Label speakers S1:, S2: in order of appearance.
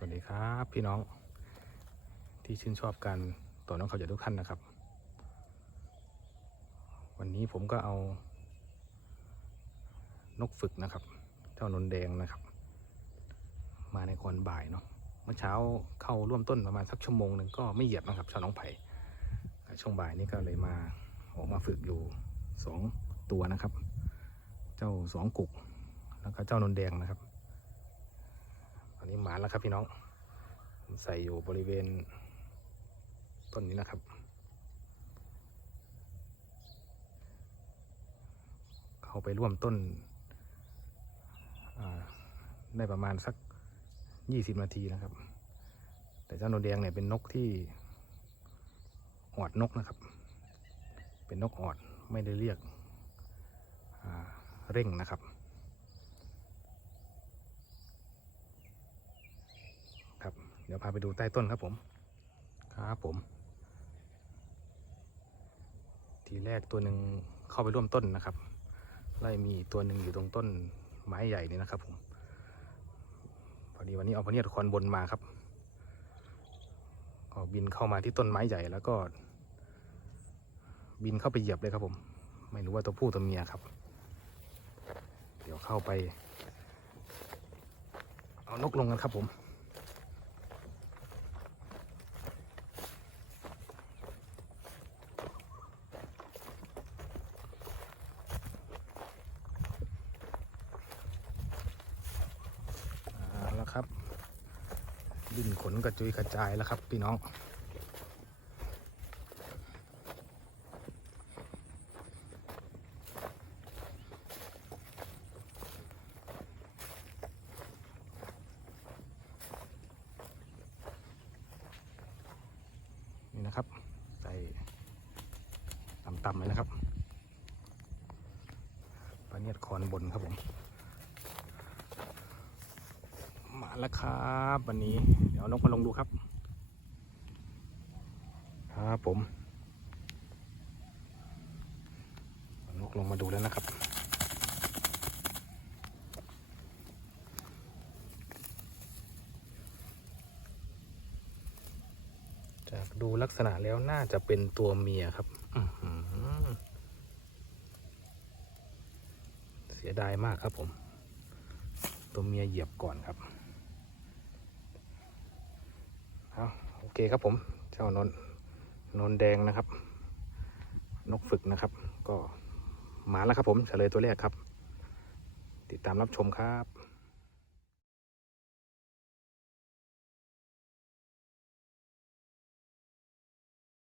S1: สวัสดีครับพี่น้องที่ชื่นชอบการต่อน้องเขาใหญ่ทุกท่านนะครับ วันนี้ผมก็เอา นกฝึกนะครับ เจ้านนแดงนะครับ มาในคนบ่ายเนาะเมื่อเช้าเข้าร่วมต้นประมาณสักชั่วโมงหนึ่งก็ไม่เหยียบนะครับชาวน้องไผ่ช่วงบ่ายนี้ก็เลยมาออกมาฝึกอยู่สองตัวนะครับ เจ้าสองกุก แล้วก็เจ้านนแดงนะครับ อันนี้หมาแล้วครับพี่น้องผมใส่อยู่บริเวณต้นนี้นะครับ เข้าไปร่วมต้นได้ประมาณสักยี่สิบนาทีนะครับ แต่เจ้านนแดงเนี่ยเป็นนกที่ออดนกนะครับ เป็นนกออดไม่ได้เรียกเร่งนะครับ ครับ เดี๋ยวพาไปดูใต้ต้นครับผม ครับผม ทีแรกตัวหนึ่งเข้าไปร่วมต้นนะครับ ไล่มีตัวหนึ่งอยู่ตรงต้นไม้ใหญ่นี่นะครับผม พอดีวันนี้เอาพเนียดคอนบนมาครับ ก็บินเข้ามาที่ต้นไม้ใหญ่แล้วก็ บินเข้าไปเหยียบเลยครับผม ไม่รู้ว่าตัวผู้ตัวเมียครับ เดี๋ยวเข้าไป เอานกลงกันครับผม เอาแล้วครับ ดินขนกระจุยกระจายแล้วครับ พี่น้อง นี่นะครับ ใส่ต่ำๆเลยนะครับปลาเนียดคอนบนครับผม มา แล้วครับวันนี้ เดี๋ยวนกมาลงดูครับ ครับผม นกลงมาดูแล้วนะครับ จากดูลักษณะแล้วน่าจะเป็นตัวเมียครับเสียดายมากครับผม ตัวเมียเหยียบก่อนครับ เอาโอเคครับผมเจ้านนนนแดงนะครับ นกฝึกนะครับ ก็มาแล้วครับผมเฉลยตัวแรกครับ ติดตามรับชมครับ